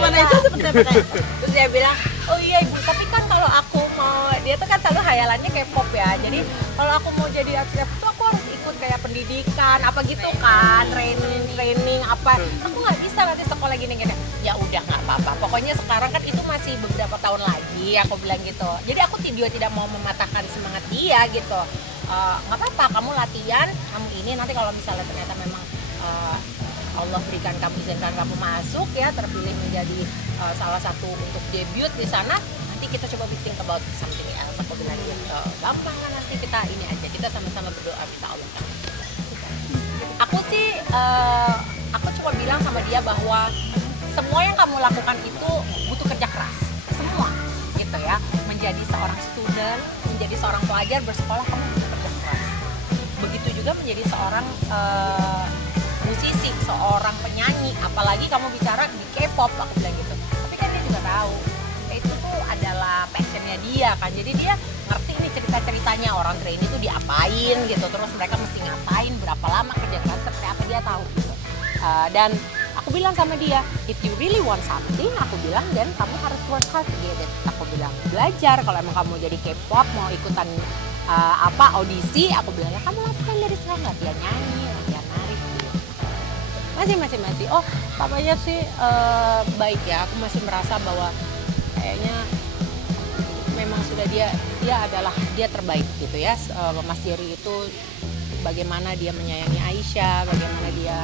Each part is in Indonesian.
Vanessa seperti apa kayak? Terus dia bilang, oh iya ibu, tapi kan kalau aku mau, dia tuh kan selalu hayalannya K-pop ya. Jadi kalau aku mau jadi artis K-pop tuh aku harus ikut kayak pendidikan apa gitu kan, training apa. Aku nggak bisa nanti sekolah gini-gini. Ya udah nggak apa-apa. Pokoknya sekarang kan itu masih beberapa tahun lagi, aku bilang gitu. Jadi aku tidak mau mematahkan semangat dia gitu. Nggak apa-apa, kamu latihan, kamu ini nanti kalau misalnya ternyata memang Allah berikan kamu, izinkan kamu masuk ya, terpilih menjadi salah satu untuk debut di sana, nanti kita coba think about something else. Aku bilang gitu, gampang kan, nanti kita ini aja, kita sama-sama berdoa minta Allah kan. Aku sih, aku cuma bilang sama dia bahwa semua yang kamu lakukan itu butuh kerja keras, semua gitu ya. Menjadi seorang student, menjadi seorang pelajar bersekolah, kamu butuh kerja keras. Begitu juga menjadi seorang musisi, seorang penyanyi, apalagi kamu bicara di K-pop, aku bilang gitu. Tapi kan dia juga tahu itu tuh adalah passionnya dia kan, jadi dia ngerti nih cerita-ceritanya orang trainee itu diapain gitu, terus mereka mesti ngapain, berapa lama kerja keras, seperti apa dia tahu gitu. Dan aku bilang sama dia, if you really want something, aku bilang, dan kamu harus work hard to get it. Aku bilang, belajar, kalau emang kamu jadi K-pop, mau ikutan audisi, aku bilang, ya kamu lakukan dari sekarang, latihan nyanyi, latihan nari gitu. Masih. Oh, papanya sih baik ya, aku masih merasa bahwa kayaknya memang sudah dia terbaik gitu ya. Mas Jerry itu bagaimana dia menyayangi Aisyah, bagaimana dia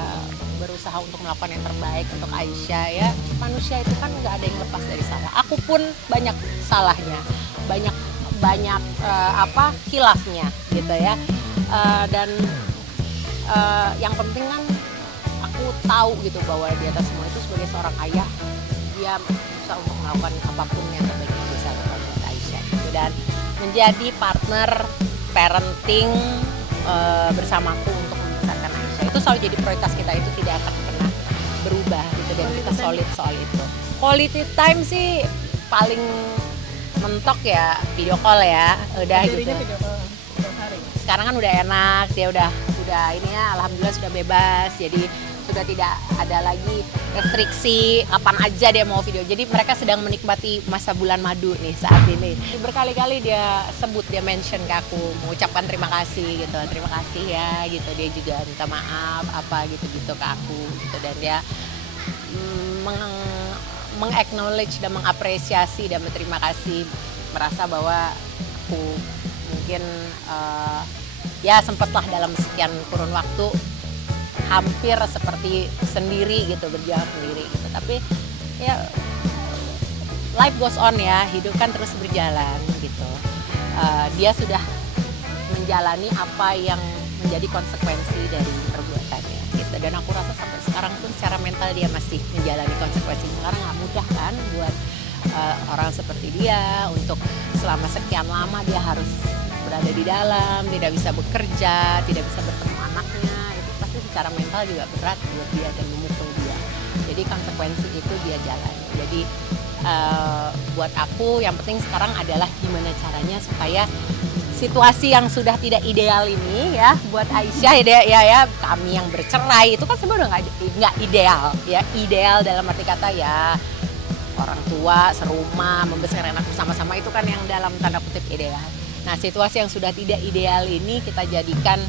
berusaha untuk melakukan yang terbaik untuk Aisyah ya. Manusia itu kan nggak ada yang lepas dari salah. Aku pun banyak salahnya, banyak khilafnya gitu ya. Dan yang penting kan aku tahu gitu bahwa di atas semua itu sebagai seorang ayah, dia berusaha untuk melakukan apapun yang terbaik yang bisa untuk Aisyah gitu. Dan menjadi partner parenting bersamaku untuk membesarkan Aisyah itu selalu jadi prioritas kita, itu tidak akan pernah berubah gitu, dan kita solid soal itu. Quality time sih paling mentok ya video call ya, udah gitu. Sekarang kan udah enak, dia udah ini ya, alhamdulillah sudah bebas, jadi sudah tidak ada lagi restriksi kapan aja dia mau video. Jadi mereka sedang menikmati masa bulan madu nih saat ini. Berkali-kali dia sebut, dia mention ke aku, mengucapkan terima kasih gitu, terima kasih ya gitu. Dia juga minta maaf apa gitu-gitu ke aku gitu, dan dia meng-acknowledge dan mengapresiasi dan berterima kasih, merasa bahwa aku mungkin ya sempatlah dalam sekian kurun waktu hampir seperti sendiri gitu, berjalan sendiri gitu. Tapi ya life goes on ya, hidup kan terus berjalan gitu. Dia sudah menjalani apa yang menjadi konsekuensi dari perbuatannya gitu. Dan aku rasa sampai sekarang pun secara mental dia masih menjalani konsekuensi. Karena nggak mudah kan buat orang seperti dia untuk selama sekian lama dia harus berada di dalam, tidak bisa bekerja, tidak bisa bertemu anaknya. Secara mental juga berat buat dia dan memukul dia. Jadi konsekuensi itu dia jalani. Jadi buat aku yang penting sekarang adalah gimana caranya supaya situasi yang sudah tidak ideal ini ya buat Aisyah ya kami yang bercerai itu kan sebenarnya nggak ideal ya. Ideal dalam arti kata ya orang tua serumah membesarkan anak bersama-sama, itu kan yang dalam tanda kutip ideal. Nah, situasi yang sudah tidak ideal ini kita jadikan,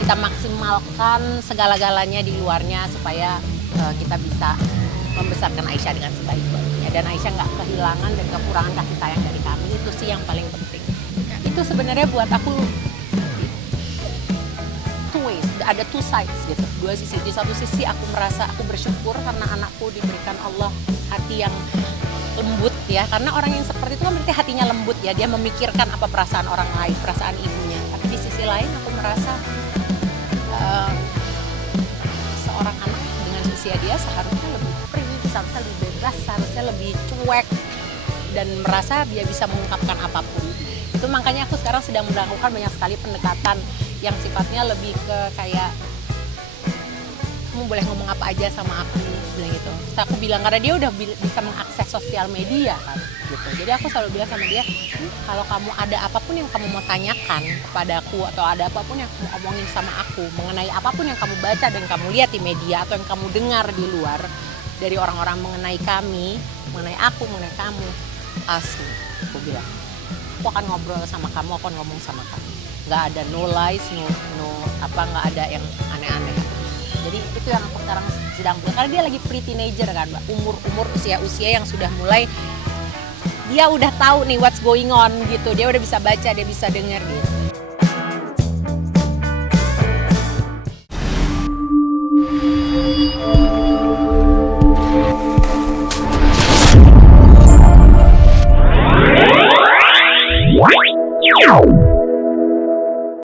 kita maksimalkan segala-galanya di luarnya supaya kita bisa membesarkan Aisyah dengan sebaik-baiknya, dan Aisyah nggak kehilangan dan kekurangan kasih sayang dari kami. Itu sih yang paling penting. Itu sebenarnya buat aku two ways, ada two sides gitu, dua sisi. Di satu sisi aku merasa aku bersyukur karena anakku diberikan Allah hati yang lembut ya, karena orang yang seperti itu kan berarti hatinya lembut ya, dia memikirkan apa perasaan orang lain, perasaan ibunya. Tapi di sisi lain aku merasa seorang anak dengan usia dia seharusnya lebih free, seharusnya lebih bebas, seharusnya lebih cuek, dan merasa dia bisa mengungkapkan apapun. Itu makanya aku sekarang sedang melakukan banyak sekali pendekatan yang sifatnya lebih ke kayak, kamu boleh ngomong apa aja sama aku, bilang gitu. Terus aku bilang, karena dia udah bisa mengakses sosial media kan gitu. Jadi aku selalu bilang sama dia, kalau kamu ada apapun yang kamu mau tanyakan kepadaku, atau ada apapun yang kamu omongin sama aku mengenai apapun yang kamu baca dan kamu lihat di media atau yang kamu dengar di luar, dari orang-orang mengenai kami, mengenai aku, mengenai kamu, asli, aku bilang, aku akan ngobrol sama kamu, aku akan ngomong sama kamu. Nggak ada no lies, nggak ada yang aneh-aneh. Jadi itu yang aku sekarang sedang buat. Karena dia lagi pre-teenager kan, Mbak. Umur usia yang sudah mulai, dia udah tahu nih what's going on gitu. Dia udah bisa baca, dia bisa denger gitu. Wow.